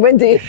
Wendy.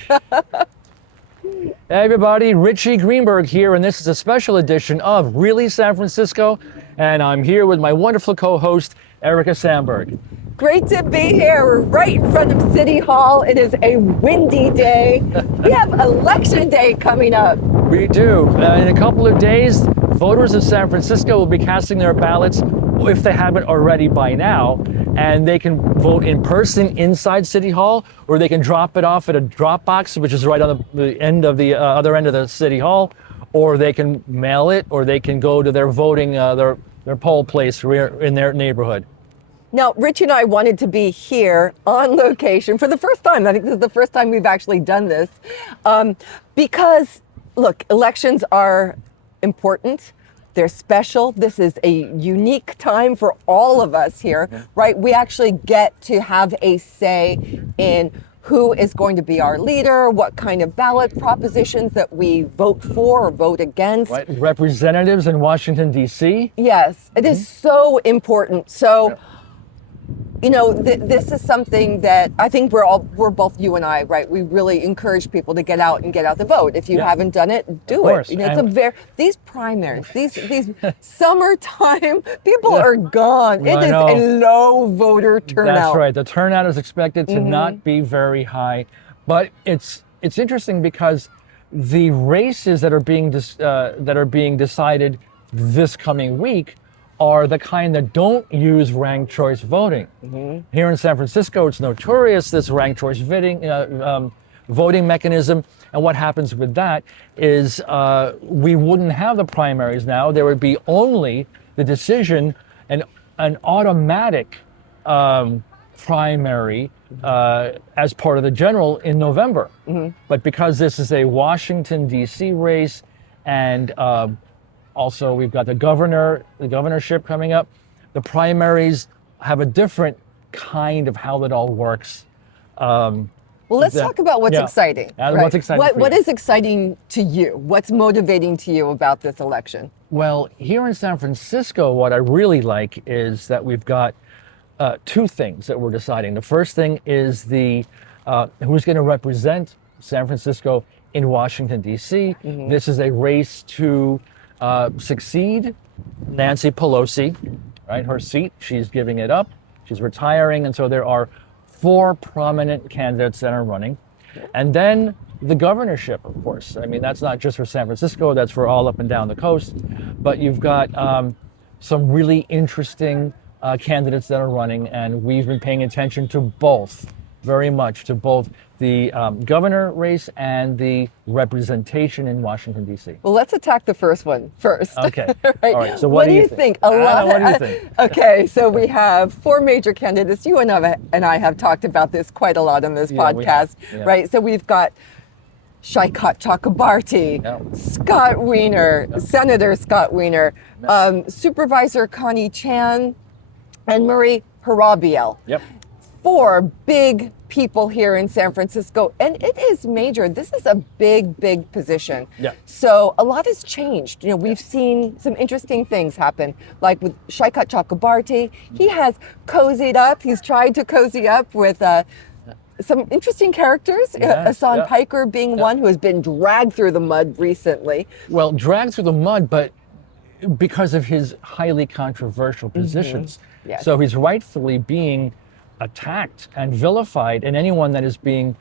Hey everybody, Richie Greenberg here, and this is a special edition of Really San Francisco, and I'm here with my wonderful co-host, Erica Sandberg. Great to be here. We're right in front of City Hall. It is a windy day. We have Election Day coming up. We do. In a couple of days, voters of San Francisco will be casting their ballots, if they haven't already by now, and they can vote in person inside City Hall, or they can drop it off at a drop box, which is right on the end of the other end of the City Hall, or they can mail it, or they can go to their voting, their poll place in their neighborhood. Now, Richie and I wanted to be here on location for the first time. I think this is the first time we've actually done this. Because, look, elections are important. They're special. This is a unique time for all of us here, right? We actually get to have a say in who is going to be our leader, what kind of ballot propositions that we vote for or vote against. Right, representatives in Washington, D.C. Yes, it is so important. So, you know, this is something that I think we're both, you and I, right? We really encourage people to get out the vote. If you haven't done it, do it. You know, it's these primaries, these summertime, people are gone. It is a low voter turnout. That's right. The turnout is expected to not be very high, but it's interesting because the races that are being decided this coming week are the kind that don't use ranked choice voting. Here in San Francisco, it's notorious, this ranked choice voting mechanism. And what happens with that is we wouldn't have the primaries now. There would be only the decision, an automatic primary as part of the general in November. But because this is a Washington, D.C. race, and also, we've got the governorship coming up. The primaries have a different kind of how it all works. Well, let's talk about what's exciting. Right? What's exciting? What is exciting to you? What's motivating to you about this election? Well, here in San Francisco, what I really like is that we've got two things that we're deciding. The first thing is who's going to represent San Francisco in Washington, D.C. This is a race to succeed Nancy Pelosi, right? Her seat, she's giving it up. She's retiring, and so there are 4 prominent candidates that are running. And then the governorship, of course. I mean, that's not just for San Francisco, that's for all up and down the coast. But you've got some really interesting candidates that are running, and we've been paying attention to both, very much, to both the governor race and the representation in Washington, D.C. Well, let's attack the first one first. Okay. Right? All right. So what do you think? What do you think? Okay. So we have 4 major candidates. You and I have talked about this quite a lot on this podcast, right? So we've got Saikat Chakrabarti, Scott Wiener, Senator Scott Wiener, Supervisor Connie Chan, and Marie Harabiel. 4 big people here in San Francisco, and it is major. This is a big position. So a lot has changed. You know, we've seen some interesting things happen, like with Saikat Chakrabarti. He has cozied up. He's tried to cozy up with some interesting characters. Hassan Piker being one who has been dragged through the mud recently. Well, dragged through the mud, but because of his highly controversial positions. So he's rightfully being attacked and vilified, and anyone that is being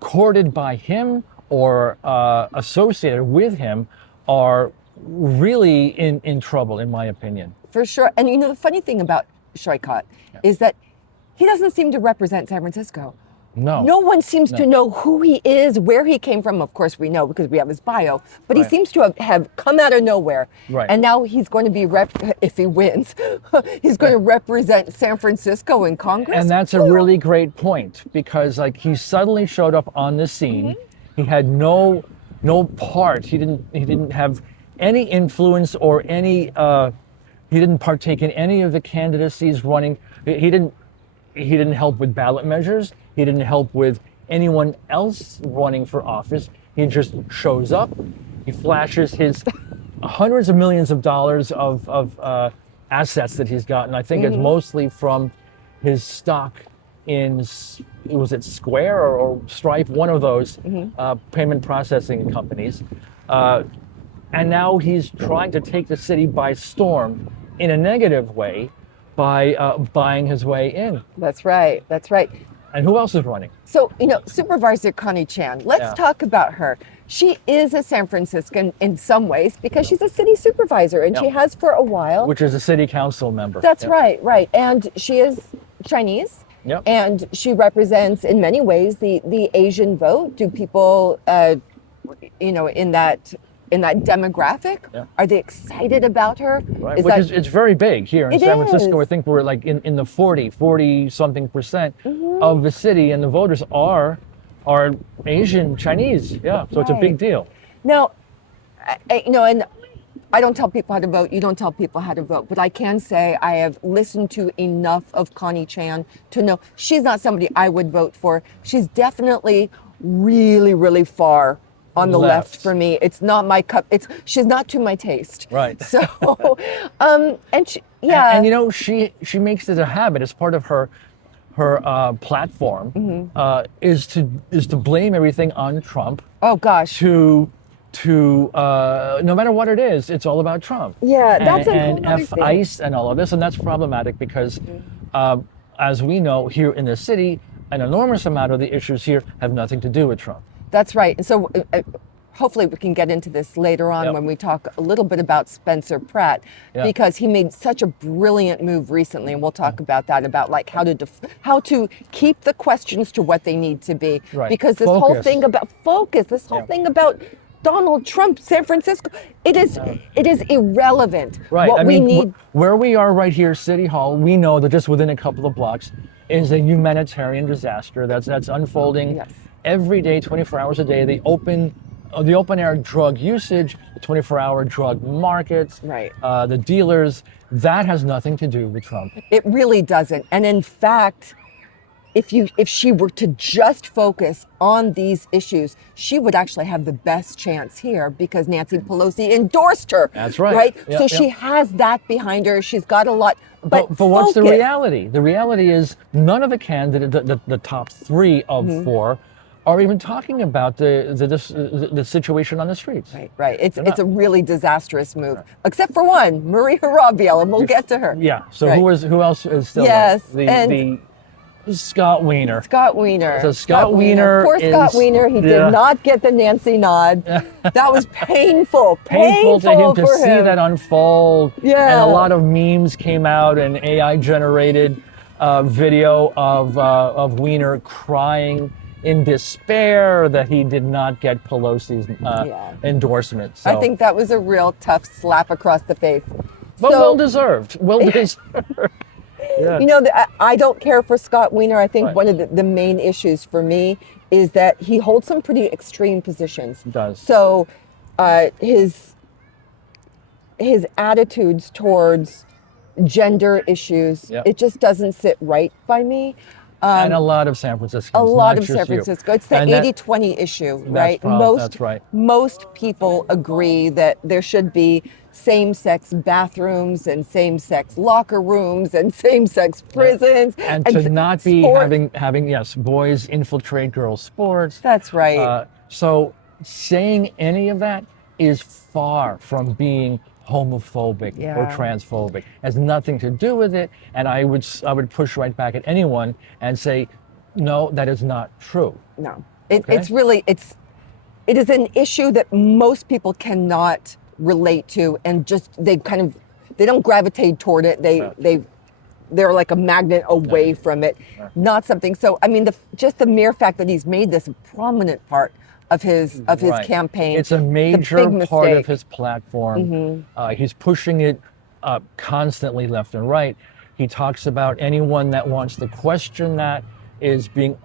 courted by him or associated with him are really in trouble, in my opinion. For sure. And you know, the funny thing about Saikat is that he doesn't seem to represent San Francisco. No one seems to know who he is, where he came from. Of course, we know because we have his bio, but he seems to have come out of nowhere. And now he's going to be, if he wins, he's going to represent San Francisco in Congress. And that's a really great point, because like he suddenly showed up on the scene. He had no part. He didn't have any influence or any. He didn't partake in any of the candidacies running. He didn't help with ballot measures. He didn't help with anyone else running for office. He just shows up. He flashes his hundreds of millions of dollars of assets that he's gotten. I think it's mostly from his stock was it Square or Stripe, one of those payment processing companies. And now he's trying to take the city by storm in a negative way by buying his way in. That's right. That's right. And who else is running? So, Supervisor Connie Chan, let's talk about her. She is a San Franciscan in some ways because she's a city supervisor, and she has for a while. Which is a city council member. That's right. And she is Chinese. Yep. And she represents, in many ways, the Asian vote. Do people, in that demographic, are they excited about her? Right, it's very big here in San Francisco. I think we're like in the 40 something percent of the city, and the voters are Asian Chinese. Yeah, so it's a big deal. Now, and I don't tell people how to vote. You don't tell people how to vote. But I can say I have listened to enough of Connie Chan to know she's not somebody I would vote for. She's definitely really, really far on the left for me. It's not my cup. She's not to my taste. Right. So, and she, and she makes it a habit as part of her platform is to blame everything on Trump. Oh gosh. To no matter what it is, it's all about Trump. Yeah, that's and ICE and all of this, and that's problematic because, as we know here in the city, an enormous amount of the issues here have nothing to do with Trump. That's right. And so hopefully we can get into this later on when we talk a little bit about Spencer Pratt, because he made such a brilliant move recently, and we'll talk about that, about like how to keep the questions to what they need to be. Right. Because this whole thing about focus, this whole thing about Donald Trump, San Francisco, it is irrelevant. Right. What we need. Where we are right here, City Hall, we know that just within a couple of blocks is a humanitarian disaster that's unfolding every day, 24 hours a day. The open air drug usage, the 24-hour drug markets, the dealers, that has nothing to do with Trump. It really doesn't. And in fact, if she were to just focus on these issues, she would actually have the best chance here because Nancy Pelosi endorsed her. That's right. Right? So she has that behind her. She's got a lot. But what's the reality? The reality is none of the candidates, the top three of four, are even talking about the situation on the streets. Right. It's a really disastrous move, except for one, Maria Rabiel, and we'll get to her. Yeah. So who else is still? Yes. The Scott Wiener. Scott Wiener. So Scott Wiener. Poor Scott Wiener. He did not get the Nancy nod. That was painful. Painful to him to see that unfold. Yeah. And a lot of memes came out, and AI generated video of Wiener crying in despair that he did not get Pelosi's endorsement. So. I think that was a real tough slap across the face. But well deserved. Well deserved. Yeah. I don't care for Scott Wiener. I think one of the main issues for me is that he holds some pretty extreme positions. He does. So his attitudes towards gender issues, it just doesn't sit right by me. And a lot of San Franciscans. A lot of San Francisco. It's the 80-20 issue, right? That's right. Most people agree that there should be same-sex bathrooms and same-sex locker rooms and same-sex prisons. And to not be having boys infiltrate girls' sports. That's right. So saying any of that is far from being homophobic or transphobic. It has nothing to do with it. And I would push right back at anyone and say, no, that is not true. No, it is an issue that most people cannot relate to, and just they don't gravitate toward it. They're like a magnet away from it. Not something. So I mean, just the mere fact that he's made this a prominent part of his campaign. It's a major part of his platform. He's pushing it constantly left and right. He talks about anyone that wants to question that is being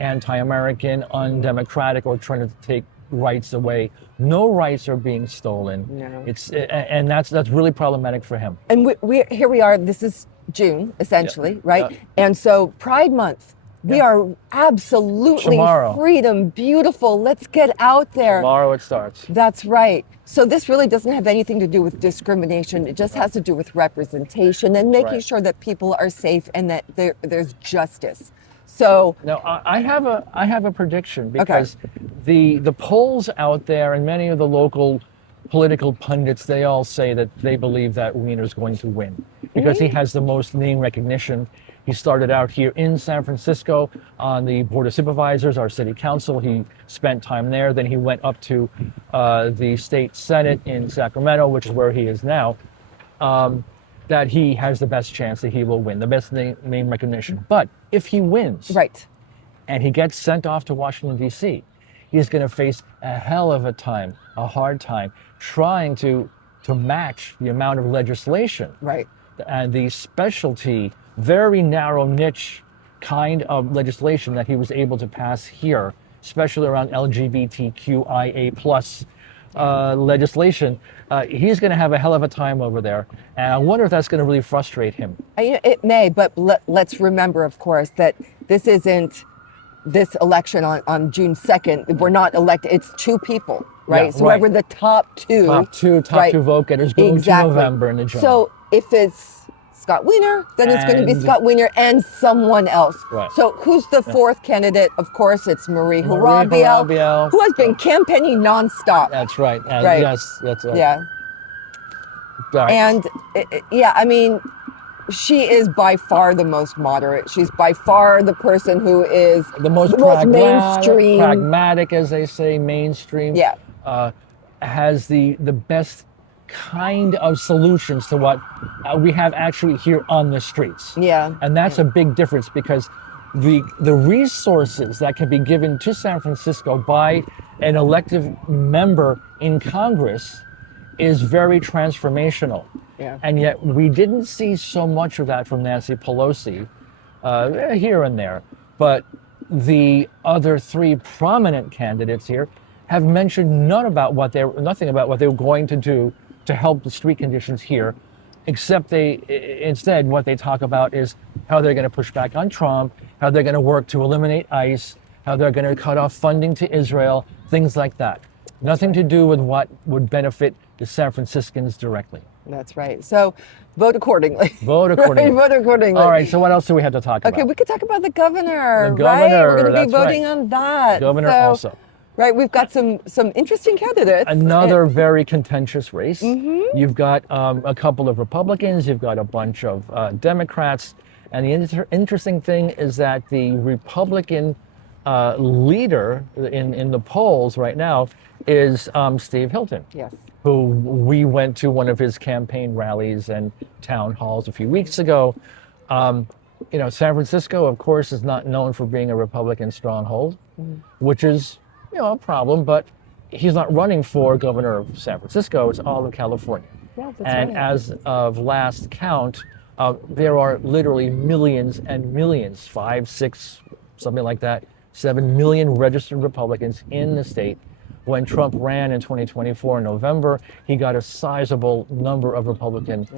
anti-American, undemocratic, or trying to take rights away. No rights are being stolen. No. And that's really problematic for him. And here we are. This is June, essentially, right? And so Pride Month. We are absolutely freedom, beautiful. Let's get out there. Tomorrow it starts. That's right. So this really doesn't have anything to do with discrimination. It just has to do with representation and making sure that people are safe and that there's justice. So now I have a prediction, because the polls out there and many of the local political pundits, they all say that they believe that Wiener's going to win because he has the most name recognition. He started out here in San Francisco on the Board of Supervisors, our city council. He spent time there. Then he went up to the state senate in Sacramento, which is where he is now. That he has the best chance that he will win, the best name recognition. But if he wins, right, and he gets sent off to Washington, D.C., he's going to face a hell of a time, a hard time, trying to match the amount of legislation. Right. And the specialty, very narrow niche kind of legislation that he was able to pass here, especially around LGBTQIA plus legislation. He's going to have a hell of a time over there. And I wonder if that's going to really frustrate him. It may, but let's remember, of course, that this isn't this election on June 2nd. We're not elected. It's two people, right? Yeah, so whoever the top two vote getters go to November in the general. So if it's Scott Wiener, then it's going to be Scott Wiener and someone else. Right. So who's the fourth candidate? Of course, it's Marie Hurabiel, who has been campaigning nonstop. That's right. And right. Yes, that's right. Yeah. Right. And I mean, she is by far the most moderate. She's by far the person who is the most mainstream. Pragmatic, as they say, mainstream. Yeah. Has the best kind of solutions to what we have actually here on the streets. Yeah. And that's a big difference, because the resources that can be given to San Francisco by an elected member in Congress is very transformational. Yeah. And yet we didn't see so much of that from Nancy Pelosi, here and there. But the other three prominent candidates here have mentioned nothing about what they were going to do to help the street conditions here, except instead what they talk about is how they're going to push back on Trump, how they're going to work to eliminate ICE, how they're going to cut off funding to Israel, things like that. Nothing to do with what would benefit the San Franciscans directly. That's right. So vote accordingly. Vote accordingly. Right, vote accordingly. All right, so what else do we have to talk about? Okay, we could talk about the governor. The governor, right? We're going to be voting right. on that. Governor also. Right, we've got some interesting candidates. Another very contentious race. Mm-hmm. You've got a couple of Republicans, you've got a bunch of Democrats, and the interesting thing is that the Republican leader in the polls right now is Steve Hilton. Yes. Who we went to one of his campaign rallies and town halls a few weeks ago. San Francisco, of course, is not known for being a Republican stronghold, which is, a problem, but he's not running for governor of San Francisco, it's all of California. Yeah, that's and right. As of last count, there are literally millions and millions, 5, 6, something like that, 7 million registered Republicans in the state. When Trump ran in 2024 in November, he got a sizable number of Republican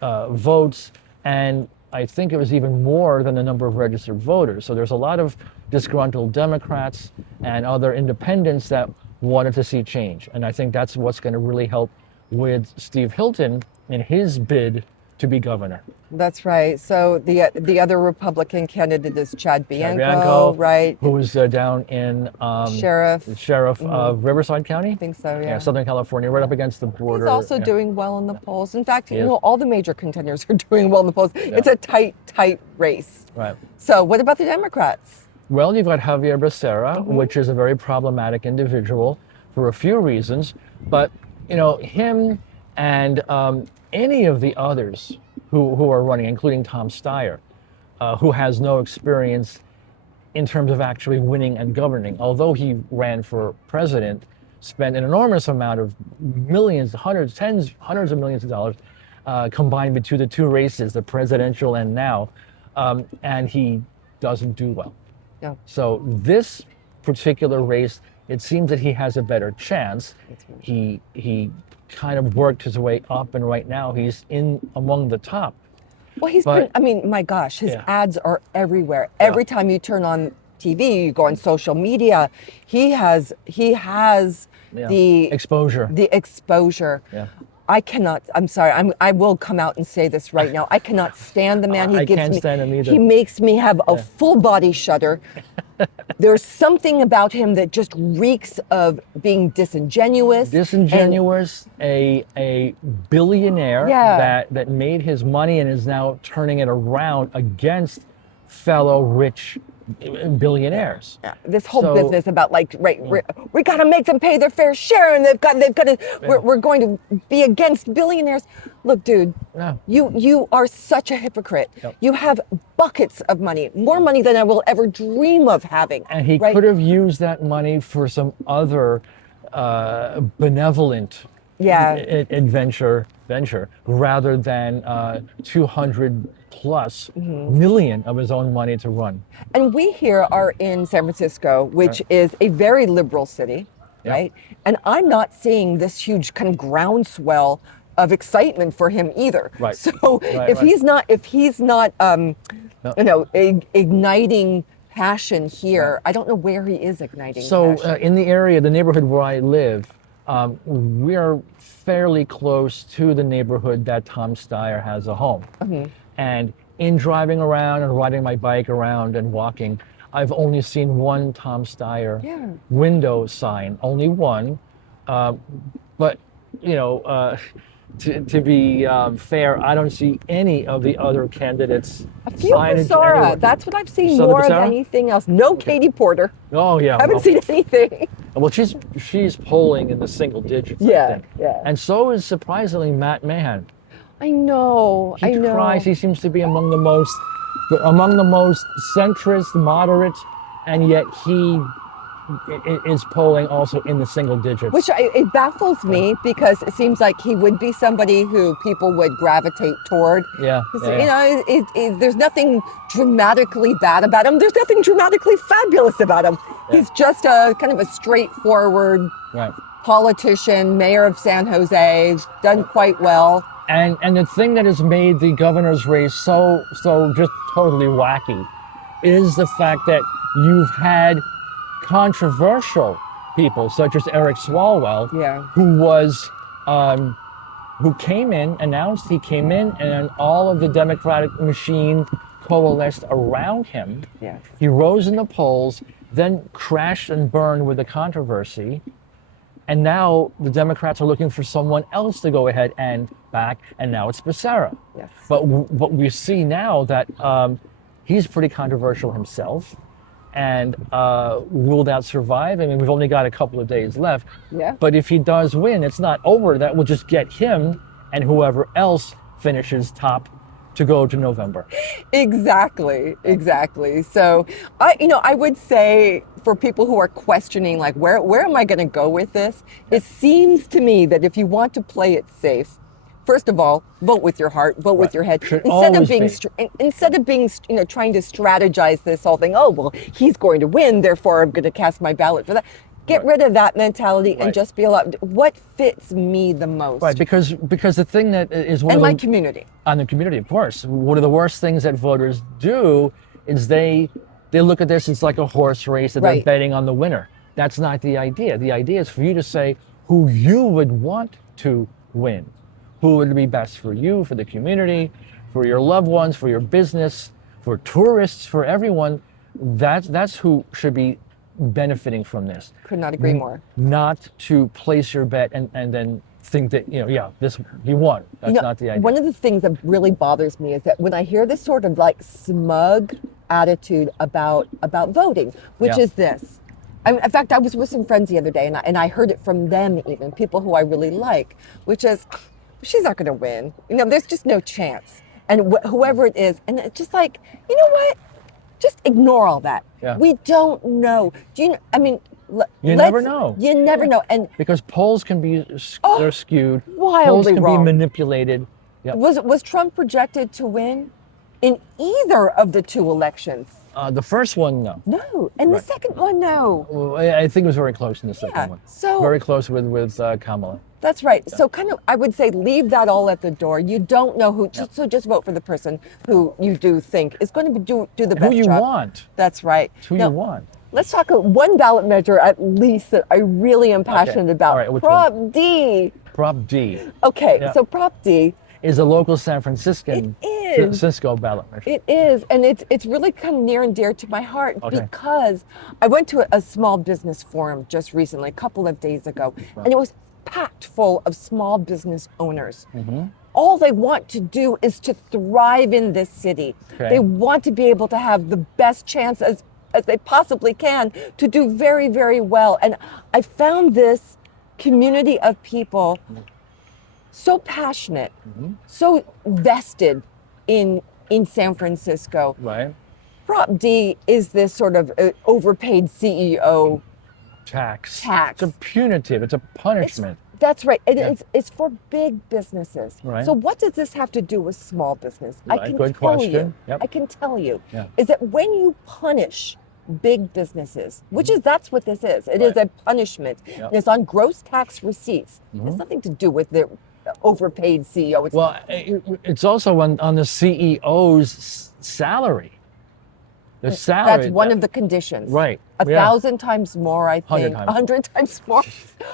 votes, and I think it was even more than the number of registered voters. So there's a lot of disgruntled Democrats and other independents that wanted to see change. And I think that's what's going to really help with Steve Hilton in his bid to be governor. That's right. So the other Republican candidate is Chad Bianco, right? Who is down in sheriff of Riverside County. I think so, yeah. Southern California, right up against the border. He's also doing well in the polls. In fact, all the major contenders are doing well in the polls. Yeah. It's a tight race. Right. So what about the Democrats? Well, you've got Javier Becerra, which is a very problematic individual for a few reasons, but him and any of the others who are running, including Tom Steyer, who has no experience in terms of actually winning and governing, although he ran for president, spent an enormous amount of millions, hundreds of millions of dollars combined between the two races, the presidential and now, and he doesn't do well. No. So this particular race, it seems that he has a better chance. He kind of worked his way up, and right now he's in among the top. Well, my gosh, his ads are everywhere. Every time you turn on TV, you go on social media, he has the exposure. The exposure. Yeah. I cannot. I'm sorry. I will come out and say this right now. I cannot stand the man. I can't stand him either. He makes me have a full body shudder. There's something about him that just reeks of being disingenuous. A billionaire that made his money and is now turning it around against fellow rich billionaires. Yeah. This whole business about we got to make them pay their fair share, and they've got to. We're going to be against billionaires. Look, dude, you are such a hypocrite. Yep. You have buckets of money, more money than I will ever dream of having. And he could have used that money for some other benevolent venture rather than 200 plus million of his own money to run. And we here are in San Francisco, which is a very liberal city, right? And I'm not seeing this huge kind of groundswell of excitement for him either. Right. So if he's not igniting passion here, I don't know where he is igniting passion. In the area, the neighborhood where I live, we are fairly close to the neighborhood that Tom Steyer has a home. And in driving around and riding my bike around and walking, I've only seen one Tom Steyer window sign, only one. But, to be fair, I don't see any of the other candidates. A few Sarah, that's what I've seen more of anything else. No Katie Porter. Oh yeah, I haven't seen anything. Well, she's polling in the single digits. I think. And so is surprisingly Matt Mahan. I know. He tries. He seems to be among the most centrist, moderate, and yet he is polling also in the single digits. Which it baffles me because it seems like he would be somebody who people would gravitate toward. There's nothing dramatically bad about him. There's nothing dramatically fabulous about him. He's just a kind of a straightforward politician, mayor of San Jose, done quite well. And the thing that has made the governor's race so just totally wacky is the fact that you've had controversial people such as Eric Swalwell, who came in, announced he came in, and all of the Democratic machine coalesced around him. Yes. He rose in the polls, then crashed and burned with the controversy. And now the Democrats are looking for someone else to go ahead and back, and now it's Becerra. Yes. But what we see now that he's pretty controversial himself, and will that survive? I mean, we've only got a couple of days left. Yeah. But if he does win, it's not over. That will just get him and whoever else finishes top to go to November. Exactly. So I would say for people who are questioning, like, where am I going to go with this? It seems to me that if you want to play it safe, first of all, vote with your heart, vote with your head. Instead of being trying to strategize this whole thing. Oh, well, he's going to win, therefore I'm going to cast my ballot for that. Get rid of that mentality and just be allowed. What fits me the most? Right, because the thing that is one and of my community. On the community, of course. One of the worst things that voters do is they look at this as like a horse race that they're betting on the winner. That's not the idea. The idea is for you to say who you would want to win, who would be best for you, for the community, for your loved ones, for your business, for tourists, for everyone. That's who should be benefiting from this. Could not agree more. Not to place your bet and then think that, you won. That's not the idea. One of the things that really bothers me is that when I hear this sort of like smug attitude about voting, which is this. In fact, I was with some friends the other day and I heard it from them even, people who I really like, which is, she's not going to win. There's just no chance. And whoever it is, and it's just like, you know what? Just ignore all that. Yeah. We don't know. You never know. You never know. And because polls can be they're skewed. Wildly polls can wrong. be manipulated. Yep. Was Trump projected to win in either of the two elections? The first one, no. No, and the second one, no. Well, I think it was very close in the second one. So very close with Kamala. That's right. Yeah. So kind of, I would say, leave that all at the door. You don't know who. So just vote for the person who you do think is going to do the best job. Who you want. That's right. It's who you want. Let's talk one ballot measure at least that I really am passionate about. All right, Prop D. Prop D. Okay, so Prop D is a local San Franciscan Cisco ballot measure. It is, and it's really kind of near and dear to my heart because I went to a small business forum just recently, a couple of days ago, and it was packed full of small business owners. All they want to do is to thrive in this city. They want to be able to have the best chance as they possibly can to do very, very well. And I found this community of people so passionate, so vested in San Francisco. Right. Prop D is this sort of overpaid CEO tax. It's a punitive, it's a punishment. That's right. It's for big businesses. Right. So what does this have to do with small business? Right. Good question. I can tell you, is that when you punish big businesses, that's what this is. It is a punishment. And it's on gross tax receipts. It has nothing to do with the overpaid CEO. It's also on the CEO's salary. The salary. That's one of the conditions. Right. 1,000 times more, I think. 100 times more.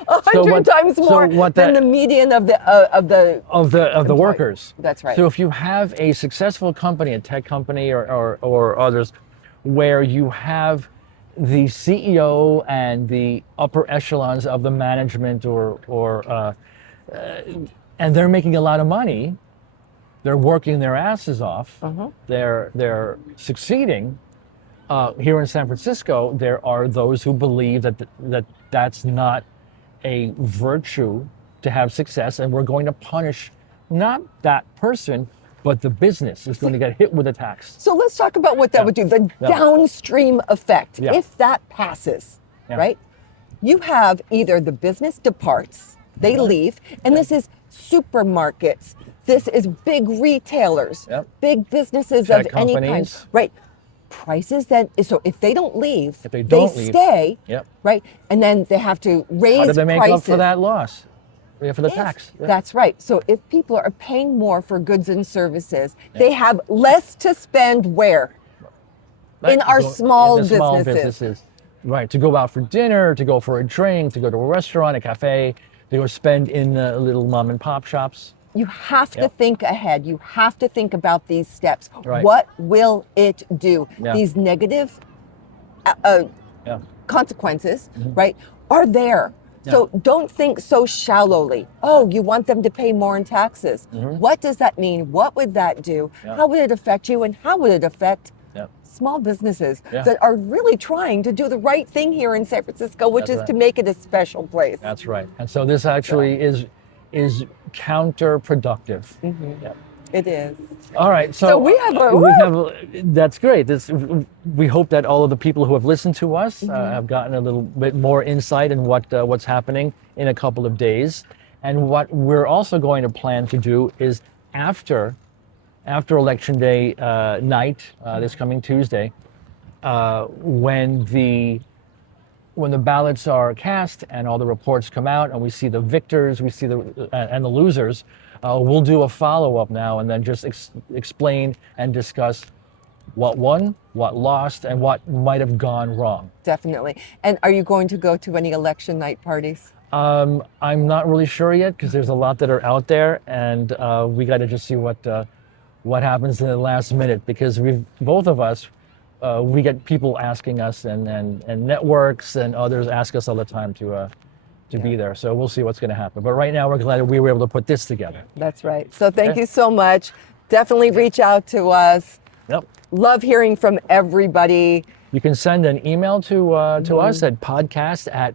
100 times more than the median of the workers. That's right. So if you have a successful company, a tech company or others, where you have the CEO and the upper echelons of the management and they're making a lot of money, they're working their asses off, they're succeeding. Here in San Francisco, there are those who believe that's not a virtue to have success, and we're going to punish not that person, but the business is going to get hit with a tax. So let's talk about what that would do, the downstream effect. If that passes, right? You have either the business departs, they leave, and this is supermarkets, this is big retailers, big businesses tech of any kind, right? Prices so if they don't leave, they stay, right? And then they have to raise prices. How do they make up for that loss? For the tax. That's right. So if people are paying more for goods and services, they have less to spend where? In our small businesses. Right, to go out for dinner, to go for a drink, to go to a restaurant, a cafe, to go spend in the little mom and pop shops. You have to think ahead. You have to think about these steps. Right. What will it do? These negative consequences, right, are there. So don't think so shallowly. Oh, you want them to pay more in taxes. What does that mean? What would that do? How would it affect you? And how would it affect small businesses that are really trying to do the right thing here in San Francisco, which is to make it a special place? That's right. And so this actually is counterproductive. It is. All right, so we have that's great. We hope that all of the people who have listened to us have gotten a little bit more insight in what's happening in a couple of days. And what we're also going to plan to do is after Election Day night, this coming Tuesday, when the ballots are cast and all the reports come out and we see the victors, we see and the losers, we'll do a follow-up now and then just explain and discuss what won, what lost, and what might have gone wrong. Definitely. And are you going to go to any election night parties? I'm not really sure yet because there's a lot that are out there, and we got to just see what happens in the last minute, because both of us, we get people asking us and networks and others ask us all the time to be there. So we'll see what's going to happen. But right now we're glad we were able to put this together. That's right. So thank you so much. Definitely reach out to us. Love hearing from everybody. You can send an email to us at podcast at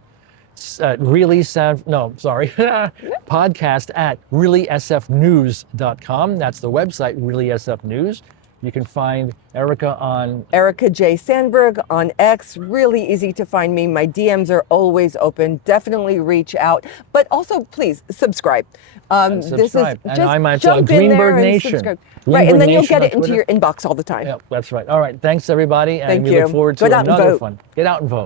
reallySFnews.com. That's the website, Really SF News. You can find Erica on Erica J. Sandberg on X. Really easy to find me. My DMs are always open. Definitely reach out. But also, please subscribe. This is and I'm at Greenberg Nation. Right, and then you'll get it into your inbox all the time. Yep, that's right. All right, thanks everybody, and Thank we you. look forward to another fun. Get out and vote.